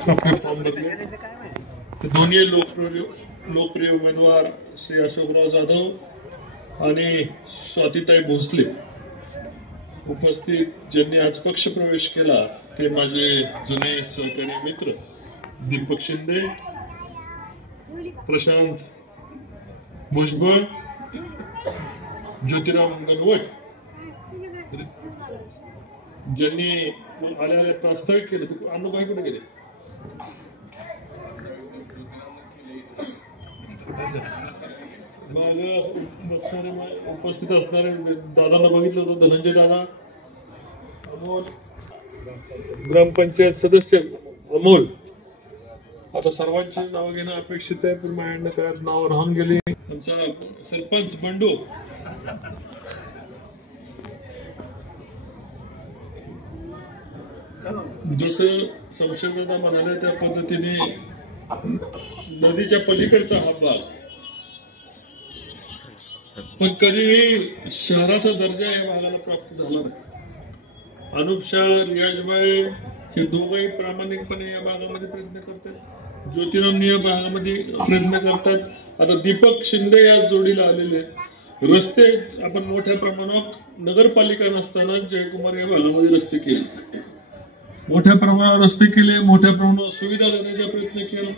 आपले फॉर्म भरले ते दोन्ही लोकप्रिय उमेदवार श्री अशोकराव जाधव आणि स्वातीताई भोसले उपस्थित ज्यांनी आज पक्ष प्रवेश केला ते माझे जुने सहकारी मित्र दीपक शिंदे, प्रशांत भुजबळ, ज्योतिराव गणवट, ज्यांनी आल्याला प्रास्ताविक केलं. अनुभाई कुठे गेले? उपस्थित असणारे दादांना बघितलं होतं, धनंजय दादा, अमोल, ग्रामपंचायत सदस्य अमोल. आता सर्वांची नावं घेणं अपेक्षित आहे, पण माझ्याकडनं काय नाव राहून गेली. आमचा सरपंच बंडू, जसं संशयदादा म्हणाले त्या पद्धतीने नदीच्या पलीकडचा हा भाग, पण कधीही शहराचा दर्जा या भागाला प्राप्त झाला नाही. अनुप शाह, रियाजभाई हे दोघंही प्रामाणिकपणे या भागामध्ये प्रयत्न करतात. ज्योतिराम या भागामध्ये प्रयत्न करतात. आता दीपक शिंदे या जोडीला आलेले आहेत. रस्ते आपण मोठ्या प्रमाणात नगरपालिका नसताना जयकुमार या भागामध्ये रस्ते केले, मोठ्या प्रमाणावर रस्ते केले, मोठ्या प्रमाणावर सुविधा देण्याचा प्रयत्न केला.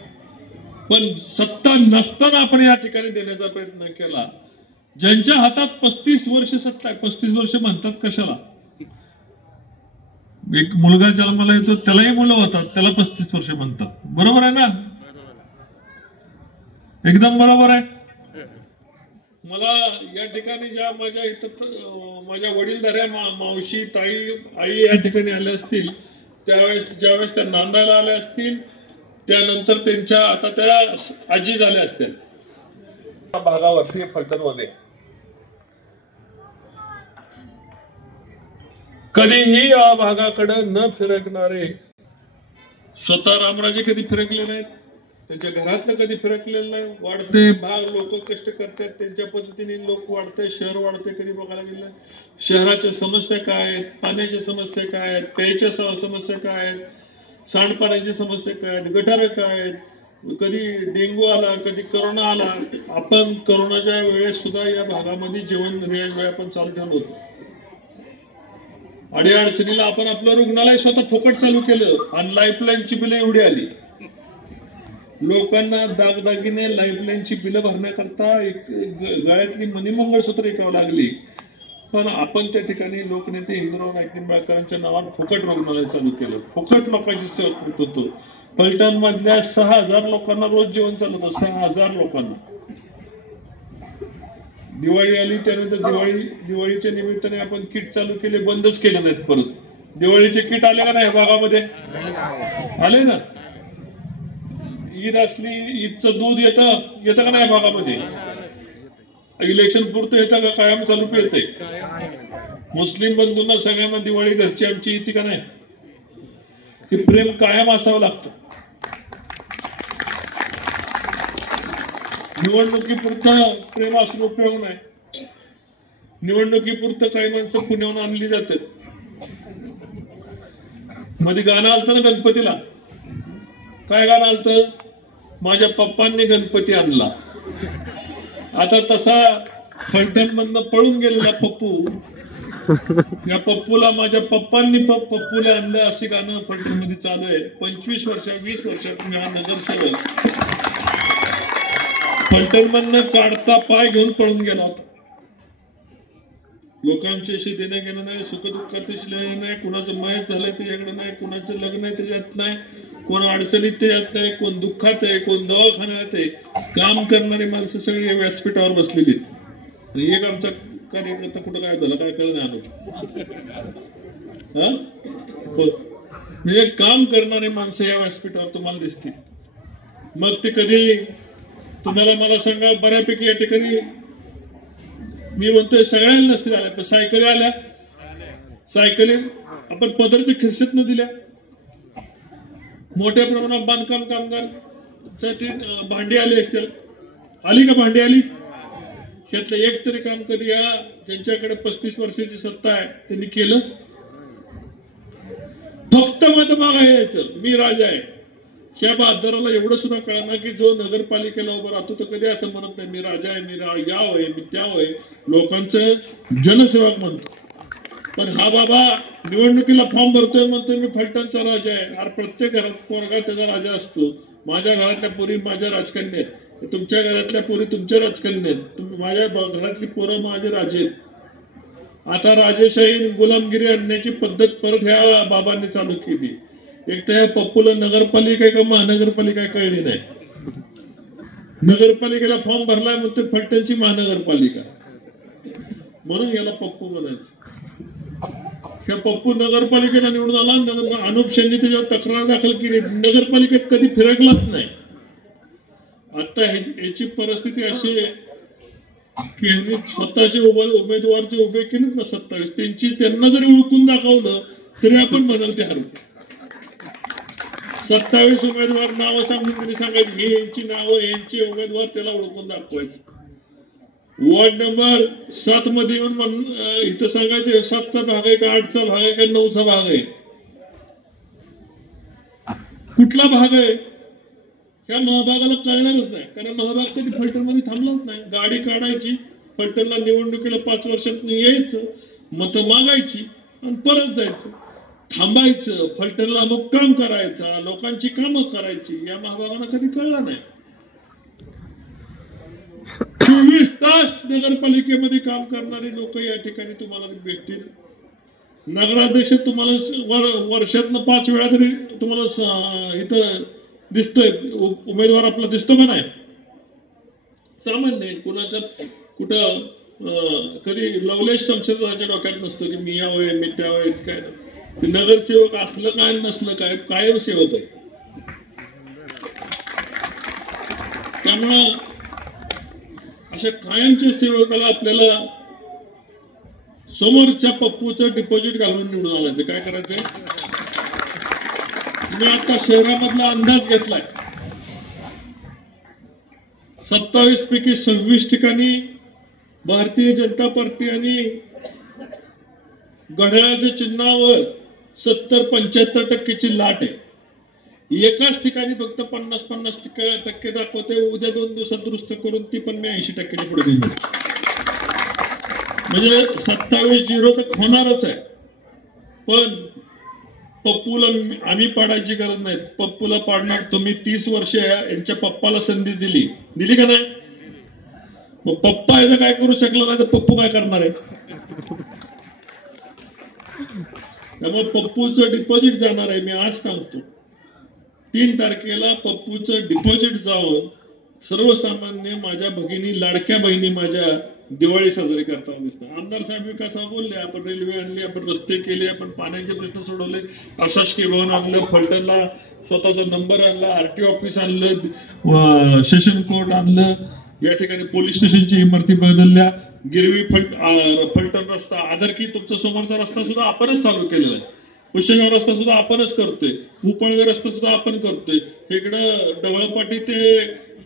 पण सत्ता नसताना आपण या ठिकाणी देण्याचा प्रयत्न केला. ज्यांच्या हातात 35 वर्ष सत्ता आहे, 35 वर्ष म्हणतात कशाला? एक मुलगा जन्माला येतो त्यालाही मुलं होतात, त्याला 35 वर्ष म्हणतात. बरोबर आहे ना? एकदम बरोबर आहे. मला या ठिकाणी ज्या माझ्या इथं माझ्या वडीलधाऱ्या मावशी, ताई, आई या ठिकाणी आल्या असतील, त्यावेळेस ज्यावेळेस त्या नांदायला आल्या असतील, त्यानंतर त्यांच्या आता त्या आजी झाल्या असतील भागावरती फलटणमध्ये. कधीही या भागाकडे न फिरकणारे, स्वतः रामराजे कधी फिरकले नाहीत, त्यांच्या घरातलं कधी फिरकलेलं नाही. वाढते भाग लोक कष्ट करतात, त्यांच्या पद्धतीने लोक वाढते, शहर वाढते, कधी बघायला गेलं. शहराच्या समस्या काय आहेत, पाण्याच्या समस्या काय आहेत, प्यायच्या समस्या काय आहेत, सांडपाण्याची समस्या काय आहेत, गटार काय आहेत, कधी डेंग्यू आला, कधी करोना आला. आपण करोनाच्या वेळेस सुद्धा या भागामध्ये जेवण आपण चालू ठेवलं होतं. अडीअडचणीला आपण आपलं रुग्णालय स्वतः फुकट चालू केलं आणि लाईफलाईनची बिलं एवढी आली. लोकांना दागदागिने लाईफलाईनची बिलं भरण्याकरता गळ्यातली मणिमंगळसूत्र विकावं लागली. पण आपण त्या ठिकाणी लोकनेते हिंदुराव नाईक निंबाळकरांच्या नावात फुकट रुग्णालय चालू केलं, फुकट लोकांची सेवा करत होतो. फलटण मधल्या 6000 लोकांना रोज जेवण चालू होतं, 6000 लोकांना. दिवाळी आली त्यानंतर दिवाळीच्या निमित्ताने आपण किट चालू केले, बंदच केले नाहीत. परत दिवाळीचे किट आले का नाही भागामध्ये? आले ना. ईद असली, ईदचं दूध येतं का नाही भागामध्ये? इलेक्शन पुरतं येतं का कायम चालू येते? मुस्लिम बंधूंना सगळ्यांना दिवाळी घरची आमची येते का नाही? हे प्रेम कायम असावं लागतं. निवडणुकीपुरतं प्रेम असणं उपयोग नाही. निवडणुकीपुरतं काही माणसं पुण्याहून आणली जातात. मध्ये गाणं आलतं ना गणपतीला, काय गाणं आलतं? माझ्या पप्पांनी गणपती आणला. आता तसा फलटण मधनं पळून गेलेला पप्पू, या पप्पूला माझ्या पप्पांनी पप्पूला आणलं असे गाणं फलटण मध्ये चालू आहे. 25 वर्ष 20 वर्षात मी हा नगरसेवक फलटण मधनं काढता पाय घेऊन पळून गेला होता. लोकांच्याशी देणं घेणं नाही, सुखदुःखातच लेणं नाही, कुणाचं मयत झालंय त्याच्याकडे नाही, कुणाचं लग्न आहे त्याच्यात नाही, कोण अडचणीत त्याच्यात नाही, कोण दुःखात आहे, कोण दवाखान्यात आहे. काम करणारी माणसं सगळी व्यासपीठावर बसलेली. एक आमचा कार्यकर्ता कुठं काय झालं काय कळलं नाही. म्हणजे काम करणारी माणसं या व्यासपीठावर तुम्हाला दिसतील. मग ते कधी तुम्हाला मला सांगा, बऱ्यापैकी या ठिकाणी मी म्हणतोय सगळ्यांना नसतील आल्या, पण सायकली आल्या. सायकली आपण पदरच्या खिरशीत न दिल्या. मोठ्या प्रमाणात बांधकाम कामगार भांडी आली असतील. आली का भांडी? आली. यातलं एक तरी काम कधी या ज्यांच्याकडे 35 वर्षाची सत्ता आहे त्यांनी केलं? फक्त मत मागा यायचं, मी राजा आहे. ह्या बहादराला एवढं सुद्धा कळणार की जो नगरपालिकेला उभं राहतो तो कधी असं म्हणत नाही मी राजा आहे, मी याव आहे, मी त्याव आहे, लोकांचं जनसेवक म्हणतो. पण हा बाबा निवडणुकीला फॉर्म भरतोय म्हणतोय मी फलटणचा राजा आहे. अरे प्रत्येक घरात पोरगा त्याचा राजा असतो. माझ्या घरातल्या पोरी माझ्या राजकन्या आहेत, तुमच्या घरातल्या पोरी तुमच्या राजकन्या आहेत, माझ्या घरातली पोरं माझे राजे आहेत. आता राजेशाही गुलामगिरी आणण्याची पद्धत परत ह्या बाबांनी चालू केली. एक तर ह्या पप्पूला नगरपालिका का महानगरपालिका कळली नाही. नगरपालिकेला फॉर्म भरलाय म्हणते फलटणची महानगरपालिका, म्हणून याला पप्पू म्हणायचं. ह्या पप्पू नगरपालिकेला निवडून आला, अनुप शेंनी त्याच्यावर तक्रार दाखल केली, नगरपालिकेत कधी फिरकलाच नाही. आता याची परिस्थिती अशी आहे की यांनी स्वतःचे उमेदवार जे उभे केलेत ना 27, त्यांना जरी ओळखून दाखवलं तरी आपण म्हणाल ते हरवू. 27 उमेदवार नावं सांगून त्यांनी सांगायची ही यांची नावं, यांची उमेदवार त्याला ओळखून दाखवायचं. वॉर्ड नंबर 7 मध्ये येऊन इथं सांगायचं 7चा भाग आहे का 8चा भाग आहे का 9चा भाग आहे, कुठला भाग आहे ह्या महाभागाला कळणारच नाही. कारण महाभाग कधी फलटण मध्ये थांबलाच नाही. गाडी काढायची फलटणला, निवडणुकीला 5 वर्षात यायचं, मतं मागायची आणि परत जायचं. थांबायचं, फलटणला मुक्काम करायचा, लोकांची कामं करायची, या महाभागाला कधी कळलं नाही. 24 तास नगरपालिकेमध्ये काम करणारी लोक या ठिकाणी तुम्हाला भेटतील. नगराध्यक्ष तुम्हाला वर्षातनं 5 वेळा तरी तुम्हाला इथं दिसतोय, उमेदवार आपला दिसतो का नाही? सामान्य कुणाच्या कुठं कधी लवलेश शमशेररावच्या डोक्यात नसतो की मी यावं मी त्यावं. काय ते नगरसेवक असलं काय नसलं काय कायम सेवक आहे. त्यामुळं अशा कायमच्या सेवकाला आपल्याला समोरच्या पप्पूचं डिपॉझिट घालून निवडून आणायचं. काय करायचंय? मी आता शहरामधला अंदाज घेतलाय, 27 पैकी 26 ठिकाणी भारतीय जनता पार्टी आणि घड्याळाच्या चिन्हावर 70-75% लाट आहे. एकाच ठिकाणी फक्त 50-50% दाखवते. उद्या 2 दिवसात दुरुस्त करून ती पण मी 80% पुढे गेली. म्हणजे 27-0 तर होणारच आहे. पण पप्पूला आम्ही पाडायची गरज नाही, पप्पूला पाडणार तुम्ही. 30 वर्ष यांच्या पप्पाला संधी दिली का नाही? मग पप्पा याचं काय करू शकला नाही तर पप्पू काय करणार आहे? त्यामुळे पप्पूचं डिपॉझिट जाणार आहे. मी आज सांगतो 3 तारखेला पप्पूचं डिपॉझिट जाऊन सर्वसामान्य माझ्या भगिनी, लाडक्या बहिणी माझ्या दिवाळी साजरी करताना दिसतात. आमदार साहेब विकास बोलले, आपण रेल्वे आणली, आपण रस्ते केले, आपण पाण्याचे प्रश्न सोडवले, अशासकीय भवन आणलं, फलटणला स्वतःचा नंबर आणला, आरटीओ ऑफिस आणलं, सेशन कोर्ट आणलं, या ठिकाणी पोलीस स्टेशनची इमारती बदलल्या, गिरवी फलटण रस्ता, आदरकी तुमचा समोरचा रस्ता सुद्धा आपणच चालू केलेला आहे. पुष्यगाव रस्ता सुद्धा आपणच करतोय, उपळवे रस्ता सुद्धा आपण करतोय, इकडं डवळपाटी ते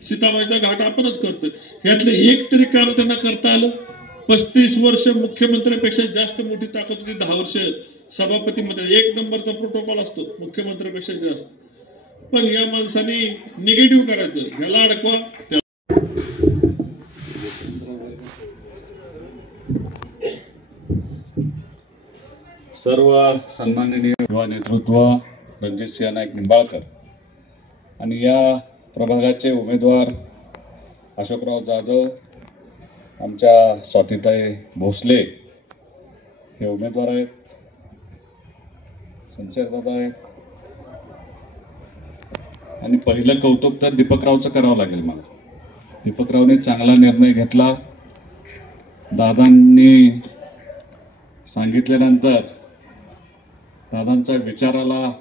सीताबाईचा घाट आपणच करतोय. ह्यातलं एक तरी काम त्यांना करता आलं. 35 वर्ष मुख्यमंत्र्यापेक्षा जास्त मोठी ताकद होती, 10 वर्ष सभापतीमध्ये 1 नंबरचा प्रोटोकॉल असतो मुख्यमंत्र्यापेक्षा जास्त. पण या माणसाने निगेटिव्ह करायचं, ह्याला अडकवा. सर्व सन्माननीय युवा नेतृत्व, रणजितसिंह नाईक निंबाळकर आणि या प्रभागाचे उमेदवार अशोकराव जाधव, आमच्या स्वातीताई भोसले हे उमेदवार आहेत, संशयदादा आहेत. आणि पहिलं कौतुक तर दीपकरावचं करावं लागेल मला. दीपकरावने चांगला निर्णय घेतला. दादांनी सांगितल्यानंतर दादांच्या विचाराला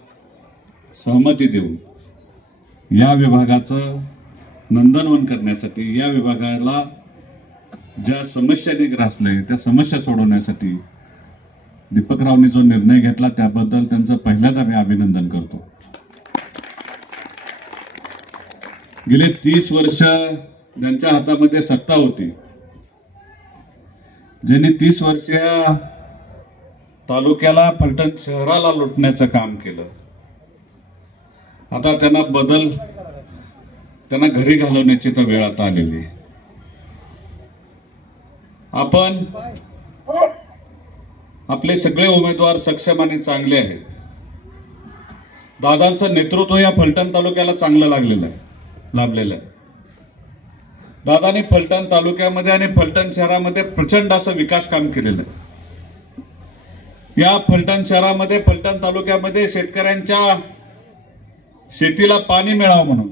सहमती देऊन या विभागाचं नंदनवन करण्यासाठी, या विभागाला ज्या समस्यांनी ग्रासले त्या समस्या सोडवण्यासाठी दीपकरावनी जो निर्णय घेतला त्याबद्दल त्यांचं पहिल्यांदा मी अभिनंदन करतो. गेले 30 वर्ष ज्यांच्या हातामध्ये सत्ता होती, ज्यांनी 30 वर्ष तालुक्याला, फलटण शहराला लुटण्याचं काम केलं, आता त्यांना घरी घालवण्याची तर वेळ आता आलेली आहे. आपण आपले सगळे उमेदवार सक्षम आणि चांगले आहेत. दादांचं नेतृत्व या फलटण तालुक्याला चांगलं लाभलेलं आहे. दादाने फलटण तालुक्यामध्ये आणि फलटण शहरामध्ये प्रचंड असं विकास काम केलेलं आहे. या फलटण शहरामध्ये, फलटण तालुक्यामध्ये शेतकऱ्यांच्या शेतीला पाणी मिळावं म्हणून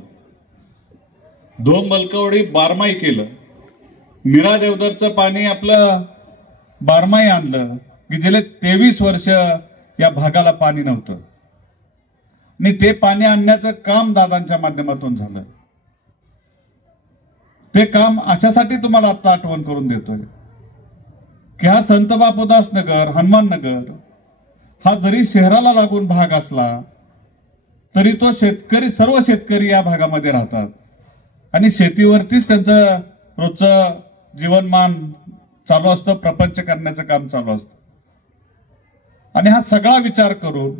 धोम मलकवडी बारमाही केलं. मीरा देवधरचं पाणी आपलं बारमाही आणलं की गेले 23 वर्ष या भागाला पाणी नव्हतं आणि ते पाणी आणण्याचं काम दादांच्या माध्यमातून झालं. ते काम अशासाठी तुम्हाला आता आठवण करून देतोय की हा संत बापूदास नगर, हनुमान नगर हा जरी शहराला लागून भाग असला तरी तो सर्व शेतकरी या भागामध्ये राहतात आणि शेतीवरतीच त्यांचं रोजचं जीवनमान चालू असतं, प्रपंच करण्याचं काम चालू असतं. आणि हा सगळा विचार करून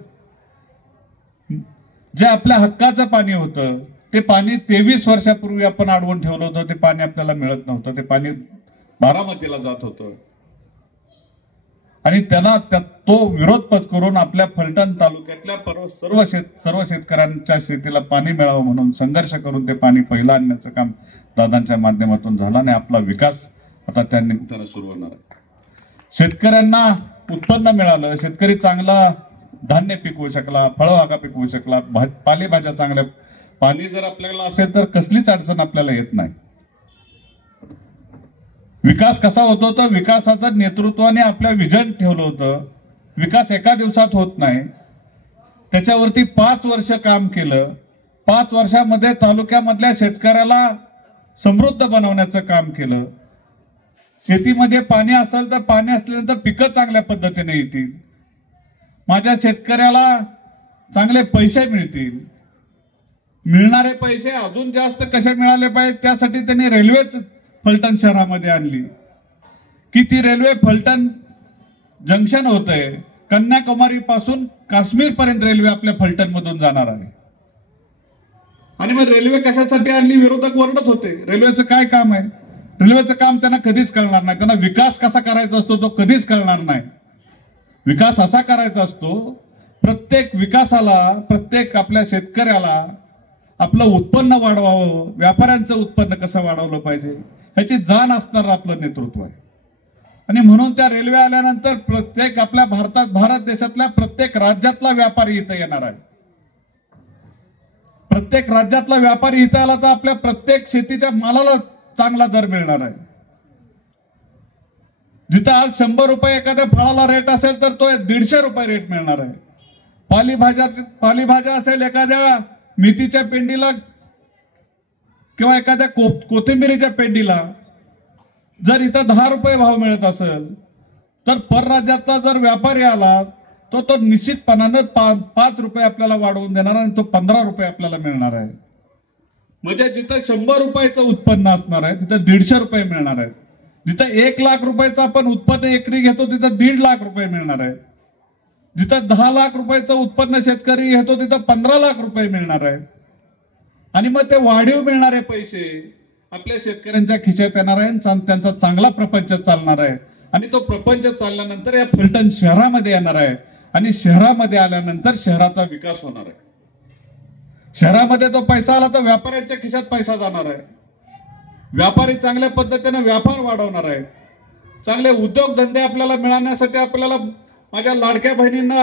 जे आपल्या हक्काचं पाणी होतं ते पाणी 23 वर्षापूर्वी आपण अडवून ठेवलं होतं, ते पाणी आपल्याला मिळत नव्हतं. ते पाणी बारामतीला जात होतं आणि त्याला तो विरोध पत्करून आपल्या फलटण तालुक्यातल्या सर्व शेतकऱ्यांच्या शेतीला पाणी मिळावं म्हणून संघर्ष करून ते पाणी पहिलं आणण्याचं काम दादांच्या माध्यमातून झालं आणि आपला विकास आता त्या निमित्तानं सुरू होणार आहे. शेतकऱ्यांना उत्पन्न मिळालं, शेतकरी चांगला धान्य पिकवू शकला, फळबागा पिकवू शकला, पालेभाज्या चांगल्या. पाणी जर आपल्याला असेल तर कसलीच अडचण आपल्याला येत नाही. विकास कसा होतो तर विकासाचं नेतृत्वाने आपल्या विजन ठेवलं होतं. विकास एका दिवसात होत नाही, त्याच्यावरती 5 वर्ष काम केलं. 5 वर्षामध्ये तालुक्यामधल्या शेतकऱ्याला समृद्ध बनवण्याचं काम केलं. शेतीमध्ये पाणी असेल तर पाणी असल्यानंतर पिकं चांगल्या पद्धतीने येतील, माझ्या शेतकऱ्याला चांगले पैसे मिळतील. मिळणारे पैसे अजून जास्त कसे मिळाले पाहिजे त्यासाठी त्यांनी रेल्वेच फलटण शहरामध्ये आणली की ती रेल्वे फलटण जंक्शन होतंय, कन्याकुमारी पासून काश्मीर पर्यंत रेल्वे आपल्या फलटण मधून जाणार आहे. आणि मग रेल्वे कशासाठी आणली विरोधक ओरडत होते. रेल्वेचं काय काम आहे? रेल्वेचं काम त्यांना कधीच कळणार नाही. त्यांना विकास कसा करायचा असतो तो कधीच कळणार नाही. विकास असा करायचा असतो, प्रत्येक विकासाला, प्रत्येक आपल्या शेतकऱ्याला आपलं उत्पन्न वाढवावं, व्यापाऱ्यांचं उत्पन्न कसं वाढवलं पाहिजे ह्याची जाण असणारं आपलं नेतृत्व आहे. आणि म्हणून त्या रेल्वे आल्यानंतर प्रत्येक आपल्या भारत देशातल्या प्रत्येक राज्यातला व्यापारी इथं येणार आहे. प्रत्येक राज्यातला व्यापारी इथं आला तर आपल्या प्रत्येक शेतीच्या मालाला चांगला दर मिळणार आहे. जिथं आज 100 रुपये एखाद्या फळाला रेट असेल तर तो 150 रुपये रेट मिळणार आहे. पालेभाज्या असेल, एखाद्या मेथीच्या पेंडीला किंवा एखाद्या कोथिंबिरीच्या पेंडीला जर इथं 10 रुपये भाव मिळत असेल तर परराज्यातला जर व्यापारी आला तो निश्चितपणानं 5 रुपये आपल्याला वाढवून देणार आणि तो 15 रुपये आपल्याला मिळणार आहे. म्हणजे जिथं 100 रुपयाचं उत्पन्न असणार आहे तिथं 150 रुपये मिळणार आहेत. जिथं 1 लाख रुपयाचं आपण उत्पन्न एकरी घेतो तिथं 1.5 लाख रुपये मिळणार आहे. जिथं 10 लाख रुपयाचं उत्पन्न शेतकरी घेतो तिथं 15 लाख रुपये मिळणार आहे. आणि मग ते वाढीव मिळणारे पैसे आपल्या शेतकऱ्यांच्या खिशात येणार आहे, त्यांचा चांगला प्रपंच चालणार आहे. आणि तो प्रपंच चालल्यानंतर या फलटण शहरामध्ये येणार आहे आणि शहरामध्ये आल्यानंतर शहराचा विकास होणार आहे. शहरामध्ये तो पैसा आला तर व्यापाऱ्यांच्या खिशात पैसा जाणार आहे. व्यापारी चांगल्या पद्धतीने व्यापार वाढवणार आहे. चांगले उद्योगधंदे आपल्याला मिळवण्यासाठी, आपल्याला माझ्या लाडक्या बहिणींना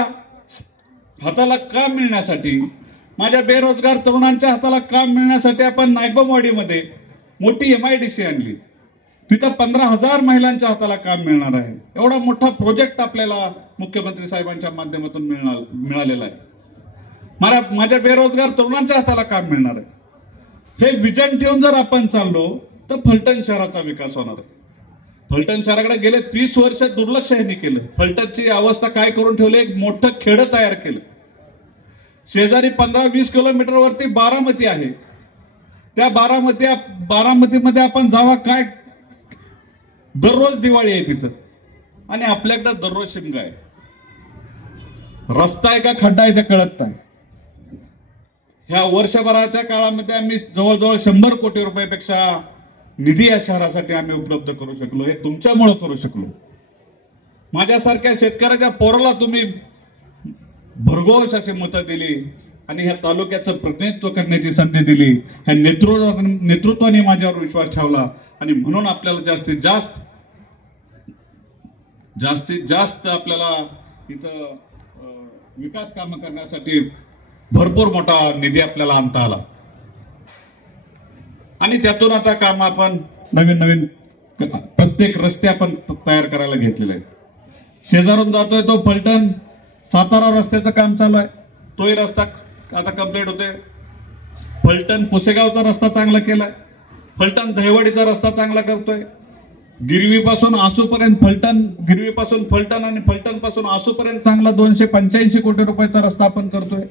हाताला काम मिळण्यासाठी, माझ्या बेरोजगार तरुणांच्या हाताला काम मिळण्यासाठी आपण नायगमवाडीमध्ये मोठी MIDC आणली. तिथं 15,000 महिलांच्या हाताला काम मिळणार आहे. एवढा मोठा प्रोजेक्ट आपल्याला मुख्यमंत्री साहेबांच्या माध्यमातून मिळालेला आहे. माझ्या बेरोजगार तरुणांच्या हाताला काम मिळणार आहे. हे विजन ठेवून जर आपण चाललो तर फलटण शहराचा विकास होणार आहे. फलटण शहराकडे गेले 30 वर्ष दुर्लक्ष यांनी केलं. फलटणची अवस्था काय करून ठेवली, एक मोठं खेडं तयार केलं. शेजारी 15-20 किलोमीटरवरती बारामती आहे. त्या बारामतीमध्ये आपण जावा, काय दररोज दिवाळी आहे तिथं आणि आपल्याकडे दररोज शिमगा आहे. रस्ता आहे का खड्डा आहे ते कळत नाही. ह्या वर्षभराच्या काळामध्ये आम्ही जवळजवळ 100 कोटी रुपयापेक्षा निधी या शहरासाठी आम्ही उपलब्ध करू शकलो. हे तुमच्यामुळे करू शकलो. माझ्यासारख्या शेतकऱ्याच्या पोराला तुम्ही भरघोस अशी मतं दिली आणि ह्या तालुक्याचं प्रतिनिधित्व करण्याची संधी दिली. ह्या नेतृत्वाने माझ्यावर विश्वास ठेवला आणि म्हणून आपल्याला जास्तीत जास्त आपल्याला इथं विकास कामं करण्यासाठी भरपूर मोठा निधी आपल्याला आणता आला आणि त्यातून आता काम आपण नवीन प्रत्येक रस्ते आपण तयार करायला घेतलेले आहेत. शेजारून जातोय तो फलटण सातारा रस्त्याचं काम चालू आहे. तोही रस्ता आता कंप्लीट होतोय. फलटण पुसेगावचा रस्ता चांगला केलाय. फलटण दहिवडीचा रस्ता चांगला करतोय. गिरवीपासून आसूपर्यंत गिरवीपासून फलटण आणि फलटण पासून आसूपर्यंत चांगला 285 कोटी रुपयाचा रस्ता आपण करतोय.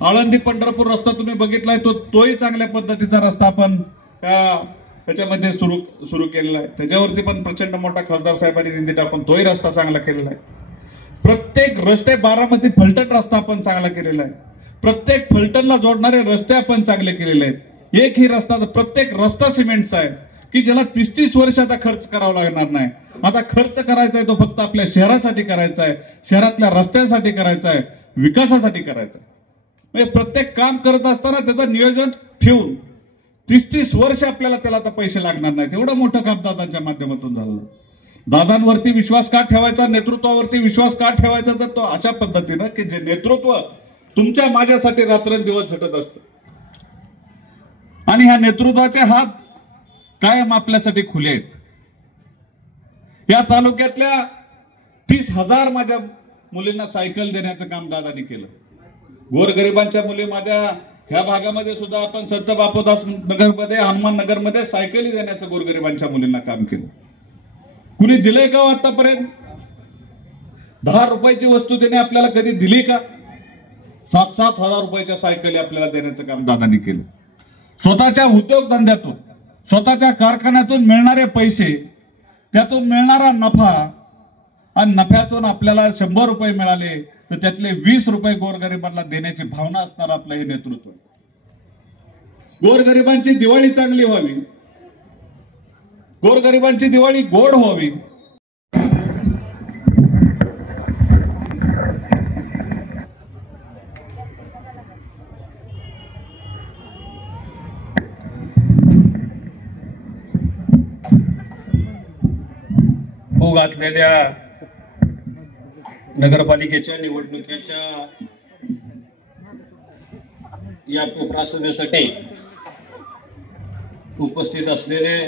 आळंदी पंढरपूर रस्ता तुम्ही बघितलाय तोही चांगल्या पद्धतीचा रस्ता आपण त्याच्यामध्ये सुरू केलेला आहे. त्याच्यावरती पण प्रचंड मोठा खासदार साहेबांनी निधी टाकून तोही रस्ता चांगला केलेला आहे. प्रत्येक रस्ते बारामती फलटण रस्ता आपण चांगला केलेला आहे. प्रत्येक फलटणला जोडणारे रस्ते आपण चांगले केलेले आहेत. एकही रस्ता प्रत्येक रस्ता सिमेंटचा आहे की ज्याला 30-30 वर्ष आता खर्च करावा लागणार नाही. आता खर्च करायचा आहे तो फक्त आपल्या शहरासाठी करायचा आहे, शहरातल्या रस्त्यांसाठी करायचा आहे, विकासासाठी करायचा आहे. म्हणजे प्रत्येक काम करत असताना त्याचं नियोजन ठेवून 30-30 वर्ष आपल्याला त्याला आता पैसे लागणार नाहीत. एवढं मोठं काम दादांच्या माध्यमातून झालं. दादांवरती विश्वास का ठेवायचा, नेतृत्वावरती विश्वास का ठेवायचा, तर तो अशा पद्धतीनं की जे नेतृत्व तुमच्या माझ्यासाठी रात्रंदिवस झटत असतं आणि ह्या नेतृत्वाचे हात कायम आपल्यासाठी खुले आहेत. या तालुक्यातल्या 30,000 माझ्या मुलींना सायकल देण्याचं काम दादांनी केलं. गोरगरिबांच्या मुली माझ्या ह्या भागामध्ये सुद्धा आपण संत बापूदास नगरमध्ये, हनुमान नगरमध्ये सायकली देण्याचं गोरगरिबांच्या मुलींना काम केलं. कुणी दिलंय का आतापर्यंत? 10 रुपयाची वस्तू देणे आपल्याला कधी दिली का? 7-7 हजार रुपयाच्या सायकली आपल्याला देण्याचं काम दादांनी केलं. स्वतःच्या उद्योगधंद्यातून, स्वतःच्या कारखान्यातून मिळणारे पैसे, त्यातून मिळणारा नफा आणि नफ्यातून आपल्याला 100 रुपये मिळाले तर त्यातले 20 रुपये गोरगरिबांना देण्याची भावना असणार आपलं हे नेतृत्व. गोरगरिबांची दिवाळी चांगली व्हावी, गोरगरिबांची दिवाळी गोड व्हावी. हो घातलेल्या नगरपालिकेच्या निवडणुकीच्या या प्रचारासाठी उपस्थित असलेले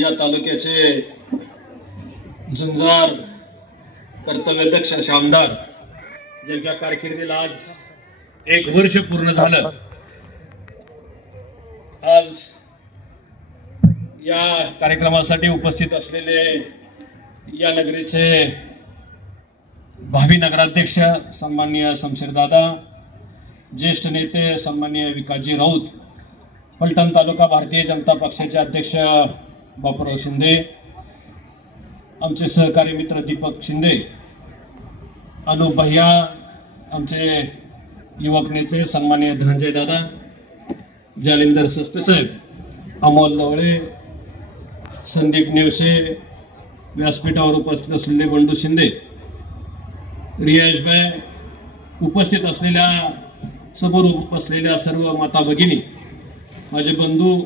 या तालुक्याचे झुंजार कर्तव्यदक्ष आमदार, ज्यांच्या कारकिर्दीला आज 1 वर्ष पूर्ण झालं, आज या कार्यक्रमासाठी उपस्थित असलेले या नगरीचे भावी नगराध्यक्ष सन्माननीय शमशेरदादा, ज्येष्ठ नेते सन्माननीय विकासजी राऊत, फलटण तालुका भारतीय जनता पक्षाचे अध्यक्ष बापूराव शिंदे, आमचे सहकारी मित्र दीपक शिंदे, अनुप भैया, आमचे युवक नेते सन्माननीय धनंजय दादा, जालिंदर सस्ते साहेब, अमोल लवळे, संदीप नेवसे, व्यासपीठावर उपस्थित असलेले बंडू शिंदे, रियाजभाई, उपस्थित असलेल्या समोर बसलेल्या सर्व माता भगिनी, माझे बंधू,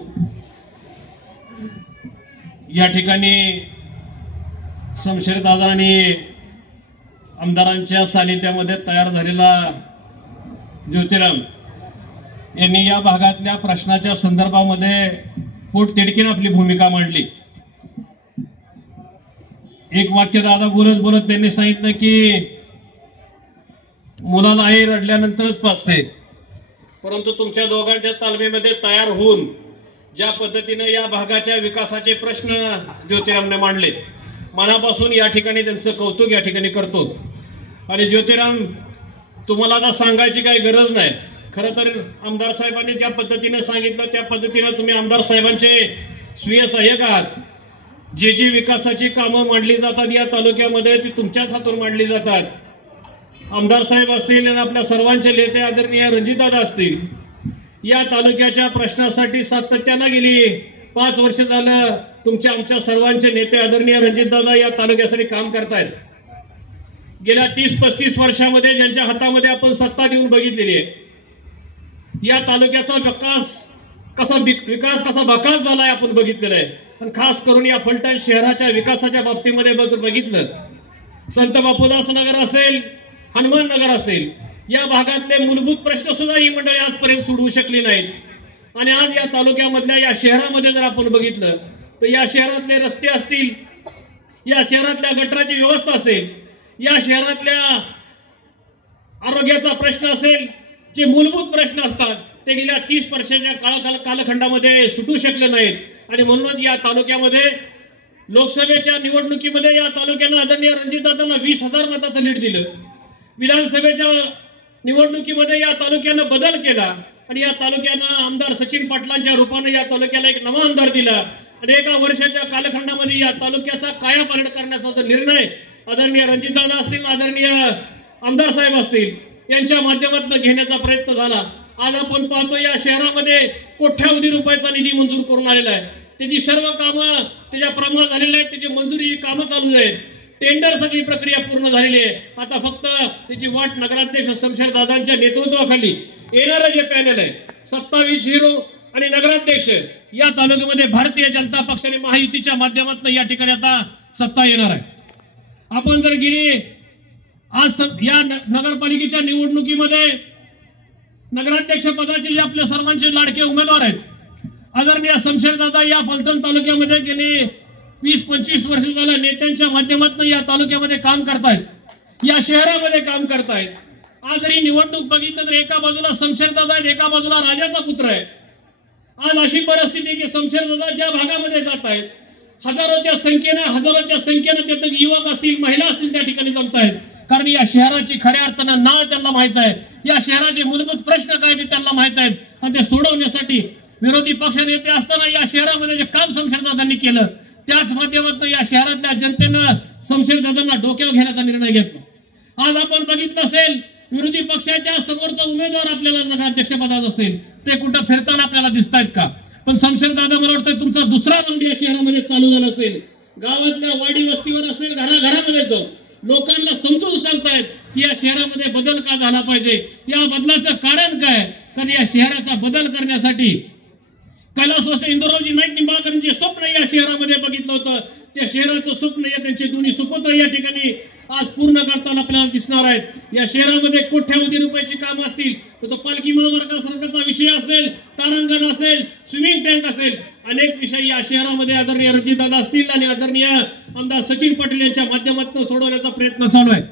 या ठिकाणी शमशेरदादा आणि आमदारांच्या सानिध्यामध्ये तयार झालेला ज्योतिराम यांनी या भागातल्या प्रश्नाच्या संदर्भामध्ये पोटतिडकीने आपली भूमिका मांडली. एक वाक्य दादा बोलत बोलत त्यांनी सांगितलं की मुलाला आई रडल्यानंतरच पाचते, परंतु तुमच्या दोघांच्या तालमीमध्ये तयार होऊन ज्या पद्धतीने या भागाच्या विकासाचे प्रश्न ज्योतिरामने मांडले, मनापासून या ठिकाणी त्यांचं कौतुक या ठिकाणी करतो. आणि ज्योतिराम, तुम्हाला आता सांगायची काही गरज नाही. खरं तर आमदार साहेबांनी ज्या पद्धतीने सांगितलं त्या पद्धतीने तुम्ही आमदार साहेबांचे स्वीय सहाय्यक आहात. जी विकासाची कामं मांडली जातात या तालुक्यामध्ये ती तुमच्याच हातून मांडली जातात. आमदार साहेब असतील आणि आपल्या सर्वांचे नेते आदरणीय रणजितदादा असतील, या तालुक्याच्या प्रश्नासाठी सातत्यानं गेली 5 वर्ष झालं तुमच्या आमच्या सर्वांचे नेते आदरणीय रणजितदादा या तालुक्यासाठी काम करतायत. गेल्या 30-35 वर्षामध्ये ज्यांच्या हातामध्ये आपण सत्ता देऊन बघितलेली आहे, या तालुक्याचा विकास कसा बकास झालाय आपण बघितलेला आहे. पण खास करून या फलटण शहराच्या विकासाच्या बाबतीमध्ये बघितलं, संत बापूदास नगर असेल, हनुमान नगर असेल, या भागातले मूलभूत प्रश्न सुद्धा ही मंडळी आजपर्यंत सोडवू शकली नाहीत. आणि आज या तालुक्यामधल्या या शहरामध्ये जर आपण बघितलं तर या शहरातले रस्ते असतील, या शहरातल्या गटाराची व्यवस्था असेल, या शहरातल्या आरोग्याचा प्रश्न असेल, जे मूलभूत प्रश्न असतात ते गेल्या 30 वर्षाच्या कालखंडामध्ये सुटू शकले नाहीत. आणि म्हणूनच या तालुक्यामध्ये लोकसभेच्या निवडणुकीमध्ये या तालुक्यानं आदरणीय रणजितदादांना 20,000 मताचं लीड दिलं. विधानसभेच्या निवडणुकीमध्ये या तालुक्यानं बदल केला आणि या तालुक्यानं आमदार सचिन पाटलांच्या रूपाने या तालुक्याला एक नवा आमदार दिला. आणि एका वर्षाच्या कालखंडामध्ये या तालुक्याचा कायापालट करण्याचा जो निर्णय आदरणीय रणजितदादा असतील, आदरणीय आमदार साहेब असतील यांच्या माध्यमातून घेण्याचा प्रयत्न झाला. आज आपण पाहतो या शहरामध्ये कोट्यावधी रुपयाचा निधी मंजूर करून आलेला आहे. त्याची सर्व कामं त्याच्या प्रमाणात झालेली आहेत, त्याची मंजुरी कामं चालू आहेत, टेंडर सगळी प्रक्रिया पूर्ण झालेली आहे. आता फक्त त्याची वाट नगराध्यक्ष शमशेर दादांच्या नेतृत्वाखाली येणारं जे पॅनल आहे 27-0 आणि नगराध्यक्ष या तालुक्यामध्ये भारतीय जनता पक्ष आणि महायुतीच्या माध्यमातून या ठिकाणी आता सत्ता येणार आहे. आपण जर गेली आज या नगरपालिकेच्या निवडणुकीमध्ये नगराध्यक्ष पदाचे जे आपल्या सर्वांचे लाडके उमेदवार आहेत आदरणीय शमशेरदादा या फलटण तालुक्यामध्ये गेले 20-25 वर्ष झालं नेत्यांच्या माध्यमातून या तालुक्यामध्ये काम करतायत, या शहरामध्ये काम करतायत. आज जरी निवडणूक बघितलं तर एका बाजूला शमशेरदादा आहेत, एका बाजूला राजाचा पुत्र आहे. आज अशी परिस्थिती की शमशेरदादा ज्या भागामध्ये जात आहेत हजारोच्या संख्येनं तिथे युवक असतील, महिला असतील त्या ठिकाणी जमत आहेत. कारण या शहराची खऱ्या अर्थानं नाळ त्यांना माहित आहे, या शहराचे मूलभूत प्रश्न काय ते त्यांना माहित आहेत. आणि ते सोडवण्यासाठी विरोधी पक्ष नेते असताना या शहरामध्ये जे काम शमशेरदादांनी केलं त्याच माध्यमातून या शहरातल्या जनतेनं शमशेरदादांना डोक्यावर घेण्याचा निर्णय घेतला. आज आपण बघितलं असेल विरोधी पक्षाच्या समोरचा उमेदवार आपल्याला नगराध्यक्षपदात असेल ते कुठं फिरताना आपल्याला दिसत आहेत का? पण शमशेरदादा मला वाटतं तुमचा दुसरा राऊंड या शहरामध्ये चालू झाला असेल, गावातल्या वाडी वस्तीवर असेल, घराघरामध्ये जाऊन लोकांना समजून सांगतायत की या शहरामध्ये बदल का झाला पाहिजे, या बदलाचं कारण काय. कारण या शहराचा बदल करण्यासाठी कैलासवासी इंदुरावजी नाईक निंबाळकरांचे स्वप्न या शहरामध्ये बघितलं होतं, त्या शहराचं स्वप्न या त्यांचे दोन्ही सुपुत्र या ठिकाणी आज पूर्ण करताना आपल्याला दिसणार आहेत. या शहरामध्ये कोट्यावधी रुपयाची काम असतील, तो पालखी महामार्गासारखाचा विषय असेल, तारांगण असेल, स्विमिंग टँक असेल, अनेक विषय या शहरामध्ये आदरणीय रणजितदादा असतील आणि आदरणीय आमदार सचिन पाटील यांच्या माध्यमातून सोडवण्याचा प्रयत्न चालू आहे.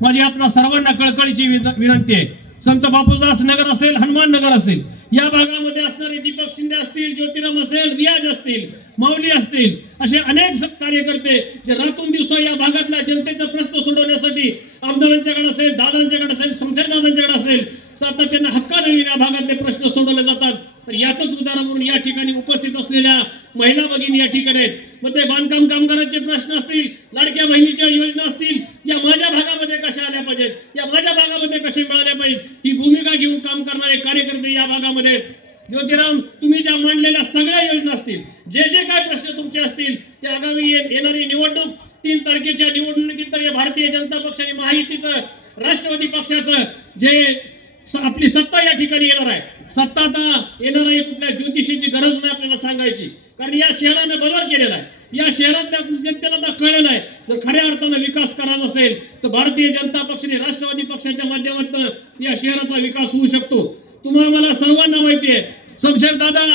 माझी आपल्या सर्वांना कळकळीची विनंती आहे, संत बापूदास नगर असेल, हनुमान नगर असेल, या भागामध्ये असणारे दीपक शिंदे असतील, ज्योतिराम असेल, रियाज असतील, माऊली असतील, असे अनेक कार्यकर्ते जे रातून दिवसा या भागातल्या जनतेचा प्रश्न सोडवण्यासाठी आमदारांच्याकडे असेल, दादांच्याकडे असेल, शमशेरदादांच्याकडे असेल सातत्याने हक्काने या भागातले प्रश्न सोडवले जातात. तर याचंच उदाहरण म्हणून या ठिकाणी उपस्थित असलेल्या महिला भगिनी या ठिकाणी आहेत. मग ते बांधकाम कामगारांचे प्रश्न असतील, लाडक्या बहिणीच्या योजना असतील, या माझ्या भागामध्ये कशा आल्या पाहिजेत, या माझ्या भागामध्ये कसे मिळाल्या पाहिजेत, ही भूमिका घेऊन काम करणारे कार्यकर्ते या भागामध्ये. ज्योतिराम, तुम्ही ज्या मांडलेल्या सगळ्या योजना असतील, जे जे काय प्रश्न तुमचे असतील ते आगामी येणारी निवडणूक 3 तारखेच्या निवडणुकीत तर भारतीय जनता पक्ष आणि महायुतीचं राष्ट्रवादी पक्षाचं जे आपली सत्ता या ठिकाणी येणार आहे, सत्ता आता येणार आहे कुठल्या ज्योतिषीची गरज नाही आपल्याला सांगायची. कारण या शहराने बदल केलेला आहे, या शहरातल्या जनतेला आता कळलेलं आहे जर खऱ्या अर्थानं विकास करायचा असेल तर भारतीय जनता पक्ष आणि राष्ट्रवादी पक्षाच्या माध्यमातून या शहराचा विकास होऊ शकतो. तुम्हाला मला सर्वांना माहिती आहे शमशेरदादा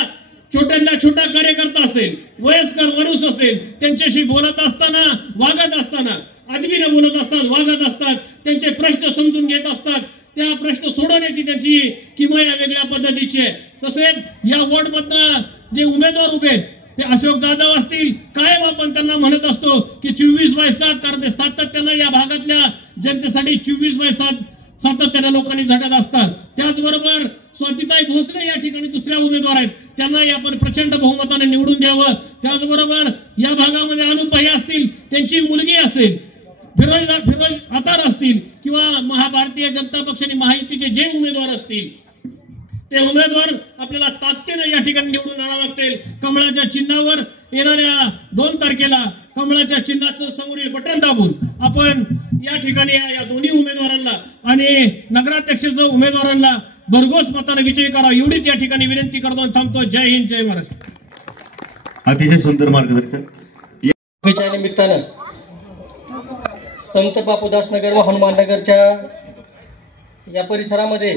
छोट्यातल्या छोटा कार्यकर्ता असेल, वयस्कर माणूस असेल, त्यांच्याशी बोलत असताना, वागत असताना, आदमीने बोलत असतात, वागत असतात, त्यांचे प्रश्न समजून घेत असतात, त्या प्रश्न सोडवण्याची त्यांची किमया वेगळ्या पद्धतीची आहे. तसेच या वॉर्डमधनं जे उमेदवार उभे आहेत ते अशोक जाधव असतील, कायम आपण त्यांना म्हणत असतो की 24/7 कारण ते सातत्यानं या भागातल्या जनतेसाठी 24/7 सातत्यानं लोकांनी झटत असतात. त्याचबरोबर स्वातीताई भोसले या ठिकाणी दुसऱ्या उमेदवार आहेत, त्यांनाही आपण प्रचंड बहुमताने निवडून द्यावं. त्याचबरोबर या भागामध्ये अनुपही असतील, त्यांची मुलगी असेल, फिरोज अतार असतील किंवा महाभारतीय जनता पक्ष आणि महायुतीचे जे उमेदवार असतील ते उमेदवार आपल्याला ताकदीने या ठिकाणी निवडून आणावं लागतील. कमळाच्या चिन्हावर येणाऱ्या 2 तारखेला कमळाच्या चिन्हाचं समोरील बटन दाबून आपण या ठिकाणी या दोन्ही उमेदवारांना आणि नगराध्यक्षाच्या उमेदवारांना भरघोस मताने विजयी करा एवढीच या ठिकाणी विनंती करतो. थांबतो. जय हिंद, जय महाराष्ट्र. अतिशय सुंदर मार्गदर्शन. च्या निमित्तानं संत बापूदास नगर व हनुमान नगरच्या या परिसरामध्ये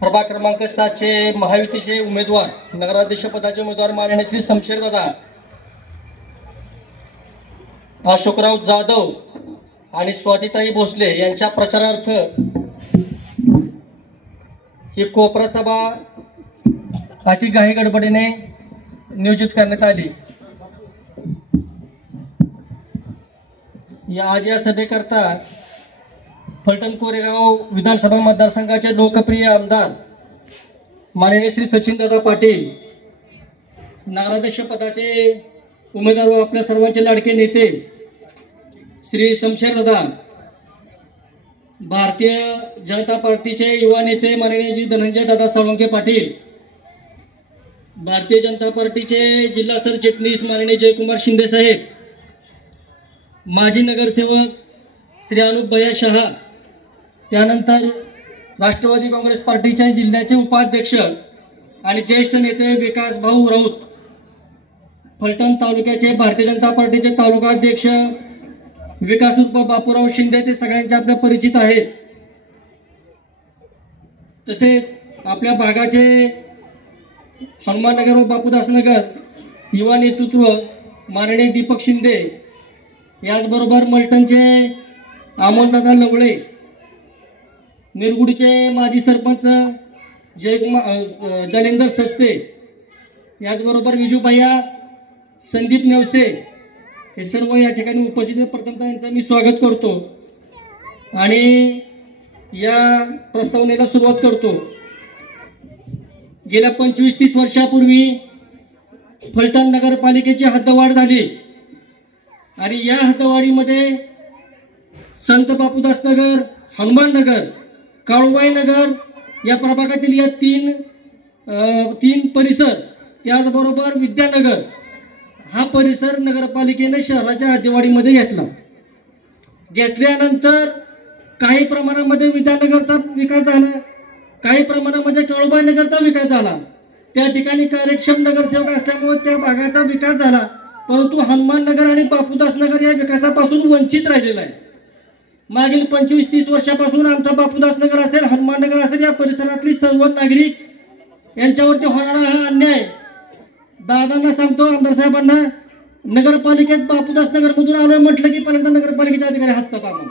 प्रभाग क्रमांक 7 चे महायुतीचे उमेदवार नगराध्यक्ष पदाचे उमेदवार माननीय श्री शमशेरदादा अशोकराव जाधव आणि स्वातीताई भोसले यांच्या प्रचारार्थ ही कोपरा सभा अति घाई गडबडीने नियोजित करण्यात आली. आज या सभेकरता फलटण कोरेगाव विधानसभा मतदारसंघाचे लोकप्रिय आमदार माननीय श्री सचिनदादा पाटील, नगराध्यक्ष पदाचे उमेदवार व आपल्या सर्वांचे लाडके नेते श्री शमशेरदादा, भारतीय जनता पार्टीचे युवा नेते माननीय श्री धनंजय दादा साळुंखे पाटील, भारतीय जनता पार्टीचे जिल्हा सरचिटणीस माननीय जयकुमार शिंदे साहेब, माजी नगरसेवक श्री अनुप भैया शहा, त्यानंतर राष्ट्रवादी काँग्रेस पार्टीच्या जिल्ह्याचे उपाध्यक्ष आणि ज्येष्ठ नेते विकास भाऊ राऊत, फलटण तालुक्याचे भारतीय जनता पार्टीचे तालुका अध्यक्ष विकास उर्फ बापूराव शिंदे, ते सगळ्यांचे आपल्या परिचित आहेत. तसेच आपल्या भागाचे हनुमान नगर व बापूदास नगर युवा नेतृत्व माननीय दीपक शिंदे, याचबरोबर मलटणचे अमोलदादा लवळे, निरगुडीचे माजी सरपंच जलेंदर सस्ते, याचबरोबर विजूभाईया संदीप नेवसे, हे सर्व या ठिकाणी उपस्थित. प्रथमतः यांचं मी स्वागत करतो आणि या प्रस्तावनेला सुरुवात करतो. गेल्या 25-30 वर्षापूर्वी फलटण नगरपालिकेची हद्दवाढ झाली आणि या हद्दवाढीमध्ये संत बापूदास नगर, हनुमान नगर, काळूबाई नगर या प्रभागातील या तीन परिसर, त्याचबरोबर विद्यानगर हा परिसर नगरपालिकेने शहराच्या हद्दवाढीमध्ये घेतल्यानंतर काही प्रमाणामध्ये विद्यानगरचा विकास झाला, काही प्रमाणामध्ये काळूबाई नगरचा विकास झाला. त्या ठिकाणी कार्यक्षम नगरसेवक असल्यामुळे त्या भागाचा विकास झाला, परंतु हनुमान नगर आणि बापूदास नगर या विकासापासून वंचित राहिलेला आहे. मागील 25-30 वर्षापासून आमचा बापूदास नगर असेल, हनुमान नगर असेल, या परिसरातली सर्व नागरिक यांच्यावरती होणारा हा अन्याय, दादांना सांगतो, आमदार साहेबांना, नगरपालिकेत बापूदास नगर मधून आलोय म्हटलं की पर्यंत नगरपालिकेचे अधिकारी हसतात आम्हाला.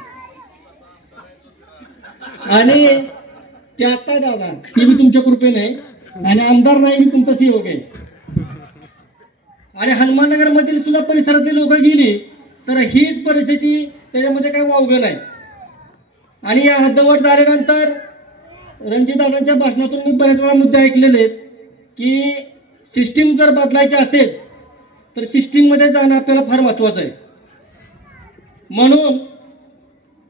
आणि ते आता दादा ती मी तुमच्या कृपेने आणि आमदार नाही, मी तुमचा सेवक आहे. आणि हनुमान नगर मधील सुद्धा परिसरातली लोक गेली तर हीच परिस्थिती, त्याच्यामध्ये काही वावगं नाही. आणि या हद्दवाढ झाल्यानंतर रणजितदादांच्या भाषणातून मी बरेच वेळा मुद्दे ऐकलेले की सिस्टीम जर बदलायची असेल तर सिस्टीममध्ये जाणं आपल्याला फार महत्वाचं आहे. म्हणून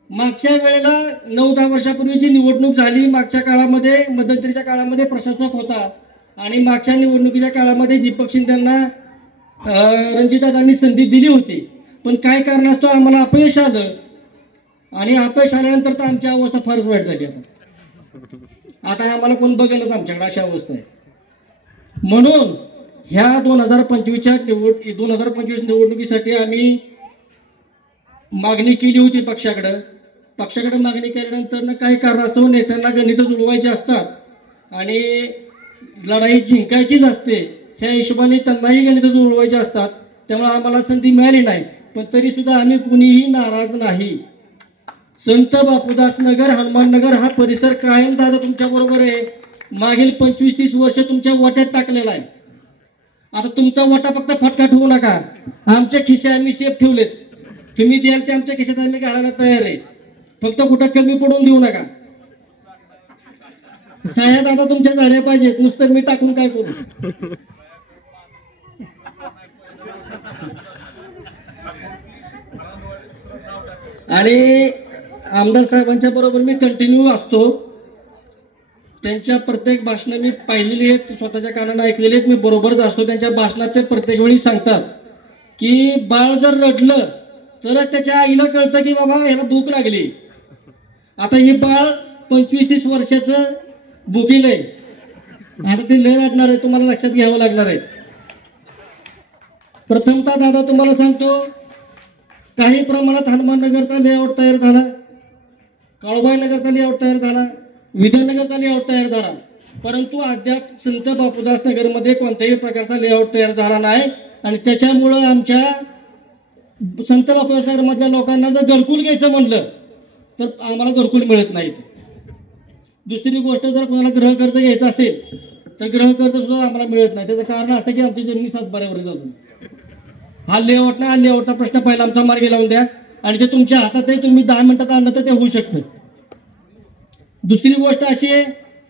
मागच्या वेळेला 9-10 वर्षापूर्वीची निवडणूक झाली. मागच्या काळामध्ये मध्यंतरीच्या काळामध्ये प्रशासक होता आणि मागच्या निवडणुकीच्या काळामध्ये दीपक शिंदेंना रणजितदादांनी संधी दिली होती, पण काय कारणास्तव आम्हाला अपयश आलं आणि अपयश आल्यानंतर तर आमची अवस्था फारच वाईट झाली. आता आम्हाला कोण बघेलच आमच्याकडे, अशी अवस्था आहे. म्हणून ह्या 2025 निवडणुकीसाठी आम्ही मागणी केली होती पक्षाकडे मागणी केल्यानंतर काही कारणास्तव नेत्यांना गणित जुळवायचे असतात आणि लढाई जिंकायचीच असते, ह्या हिशोबाने त्यांनाही गणित जुळवायचे असतात. त्यामुळे आम्हाला संधी मिळाली नाही, पण तरी सुद्धा आम्ही कुणीही नाराज नाही. संत बापूदास नगर, हनुमान नगर हा परिसर कायम दादा तुमच्या बरोबर आहे. मागील 25-30 वर्ष तुमच्या वाट्यात टाकलेला आहे. आता तुमचा वाटा फक्त फटका ठेवू नका, आमच्या खिसे आम्ही सेफ ठेवलेत. तुम्ही द्याल ते आमच्या खिशात आम्ही घालायला तयार आहे, फक्त कुठं कमी पडून देऊ नका. साहेब आता तुमच्या झाल्या पाहिजेत, नुसतं मी टाकून काय करू. आणि आमदार साहेबांच्या बरोबर मी कंटिन्यू असतो. त्यांच्या प्रत्येक भाषणं मी पाहिलेली आहेत, स्वतःच्या कानानं ऐकलेली आहेत. मी बरोबरच असतो. त्यांच्या भाषणात ते प्रत्येक वेळी सांगतात की बाळ जर रडलं तरच त्याच्या आईला कळतं की बाबा ह्याला भूक लागली. आता हे बाळ 25-30 वर्षाचं भुकील आहे. आता ते लय रडणार आहे, तुम्हाला लक्षात घ्यावं लागणार आहे. प्रथमतः दादा तुम्हाला सांगतो, काही प्रमाणात हनुमाननगरचा लेआउट तयार झाला, काळूबाई नगरचा लेआउट तयार झाला, विद्यानगरचा लेआउट तयार झाला, परंतु अद्याप संत बापूदास नगरमध्ये कोणत्याही प्रकारचा लेआउट तयार झाला नाही. आणि त्याच्यामुळं आमच्या संत बापूदास नगरमधल्या लोकांना जर घरकुल घ्यायचं म्हणलं तर आम्हाला घरकुल मिळत नाहीत. दुसरी गोष्ट, जर कोणाला गृहकर्ज घ्यायचं असेल तर गृहकर्ज सुद्धा आम्हाला मिळत नाही. त्याचं कारण असं की आमची जमिनी सातबाऱ्यावर जातो. हा लेआउटचा प्रश्न पहिला आमचा मार्गी लावून द्या. आणि ते तुमच्या हातात आहे, तुम्ही 10 मिनिटात आणलं तर ते होऊ शकतं. दुसरी गोष्ट अशी आहे,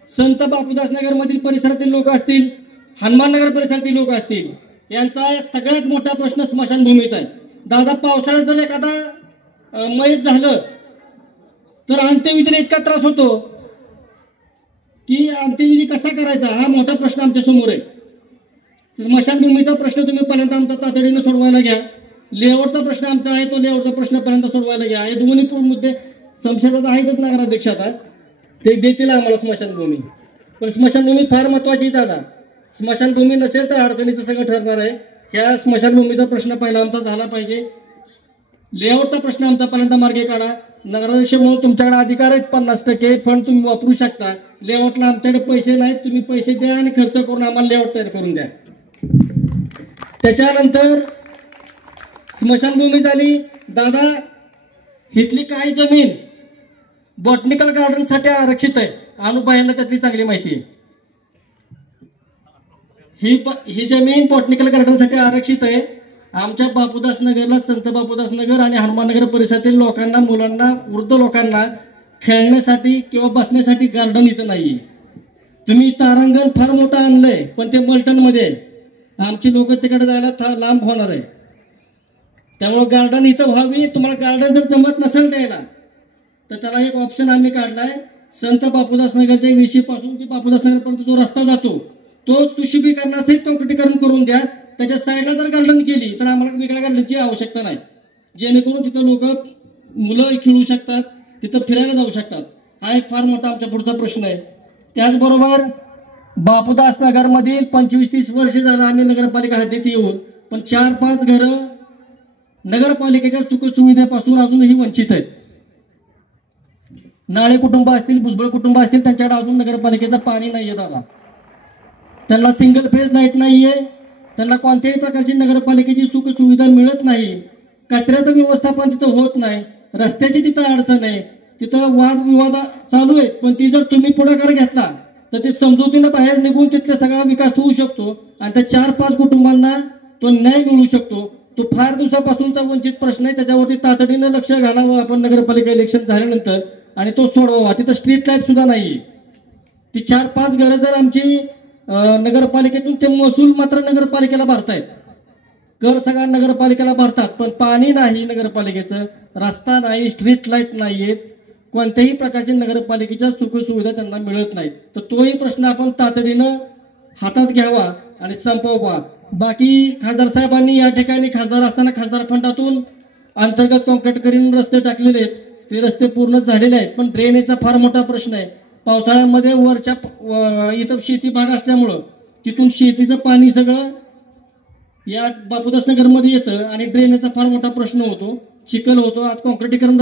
संत बापूदास नगरमधील परिसरातील लोक असतील, हनुमान नगर परिसरातील लोक असतील, यांचा सगळ्यात मोठा प्रश्न स्मशानभूमीचा आहे. दादा, पावसाळ्यात जर एखादा मयत झालं तर अंत्यविधीला इतका त्रास होतो की अंत्यविधी कसा करायचा हा मोठा प्रश्न आमच्या समोर आहे. स्मशानभूमीचा प्रश्न तुम्ही पहिल्यांदा आमचा तातडीनं सोडवायला घ्या. लेआउटचा प्रश्न आमचा आहे, तो लेआउटचा प्रश्न पहिल्यांदा सोडवायला घ्या. हे दोन्ही मुद्दे संशयात आहेतच नगराध्यक्ष. आता ते देतील आम्हाला स्मशानभूमी, पण स्मशानभूमी फार महत्वाची आहे दादा. स्मशानभूमी नसेल तर अडचणीचं सगळं ठरणार आहे. ह्या स्मशानभूमीचा प्रश्न पहिला आमचा झाला पाहिजे. लेआउटचा प्रश्न आमचा पहिल्यांदा मार्गी काढा. नगराध्यक्ष म्हणून तुमच्याकडे अधिकार आहेत, 50% फंड तुम्ही वापरू शकता. लेआउटला आमच्याकडे पैसे नाहीत, तुम्ही पैसे द्या आणि खर्च करून आम्हाला लेआउट तयार करून द्या. त्याच्यानंतर स्मशानभूमी झाली. दादा, इथली काही जमीन बॉटनिकल गार्डनसाठी आरक्षित आहे. अनुबाईंना त्यातली चांगली माहिती आहे. ही जमीन बॉटनिकल गार्डनसाठी आरक्षित आहे. आमच्या बापूदास नगरला, संत बापूदास नगर आणि हनुमान नगर परिसरातील लोकांना, मुलांना, वृद्ध लोकांना खेळण्यासाठी किंवा बसण्यासाठी गार्डन इथं नाहीये. तुम्ही तारांगण फार मोठं आणलंय, पण ते मल्टनमध्ये आहे. आमची लोक तिकडे जायला लांब होणार आहे. त्यामुळे गार्डन इथं व्हावी. तुम्हाला गार्डन जर जमत नसेल द्यायला तर त्याला एक ऑप्शन आम्ही काढलाय. संत बापूदास नगरच्या विशी पासून ते बापूदास नगरपर्यंत जो रस्ता जातो तो सुशोभीकरणासहित काँक्रिटीकरण करून द्या. त्याच्या साईडला जर गार्डन केली तर आम्हाला वेगळ्या गार्डनची आवश्यकता नाही, जेणेकरून तिथं लोक, मुलं खेळू शकतात, तिथं फिरायला जाऊ शकतात. हा एक फार मोठा आमच्या पुढचा प्रश्न आहे. त्याचबरोबर बापूदास नगरमधील 25-30 वर्ष झालं आम्ही नगरपालिका हद्दीत येऊन, पण 4-5 घरं नगरपालिकेच्या सुखसुविधेपासून अजूनही वंचित आहेत. नाळे कुटुंब असतील, भुजबळ कुटुंब असतील, त्यांच्याकडे अजून नगरपालिकेचं पाणी नाहीये दादा. त्यांना सिंगल फेज लाईट नाहीये. त्यांना कोणत्याही प्रकारची नगरपालिकेची सुखसुविधा मिळत नाही. कचऱ्याचं व्यवस्थापन तिथं होत नाही. रस्त्याची तिथं अडचण आहे. तिथं वादविवाद चालू आहेत. पण ती जर तुम्ही पुढाकार घेतला तर ते समजुतीनं बाहेर निघून तिथला सगळा विकास होऊ शकतो आणि त्या 4-5 कुटुंबांना तो न्याय मिळू शकतो. तो फार दिवसापासूनचा वंचित प्रश्न आहे. त्याच्यावरती तातडीनं लक्ष घालावं आपण नगरपालिका इलेक्शन झाल्यानंतर आणि तो सोडवावा. तिथं स्ट्रीट लाईट सुद्धा नाहीये. ती 4-5 घरं जर आमची नगरपालिकेतून, ते महसूल मात्र नगरपालिकेला भरतायत, कर सगळा नगरपालिकेला भरतात, पण पाणी नाही नगरपालिकेचं, रस्ता नाही, स्ट्रीट लाईट नाहीयेत, कोणत्याही प्रकारची नगरपालिकेच्या सुखसुविधा त्यांना मिळत नाहीत. तर तोही प्रश्न आपण तातडीनं हातात घ्यावा आणि संपवा. बाकी खासदार साहेबांनी या ठिकाणी खासदार असताना खासदार फंडातून अंतर्गत काँक्रीटीकरण रस्ते टाकलेले आहेत. ते रस्ते पूर्ण झालेले आहेत, पण ड्रेनेजचा फार मोठा प्रश्न आहे. पावसाळ्यामध्ये वरच्या इथं शेती भाग असल्यामुळं तिथून शेतीचं पाणी सगळं या बापूदास नगरमध्ये येतं आणि ड्रेनेजचा फार मोठा प्रश्न होतो, चिखल होतो. आज काँक्रीटीकरण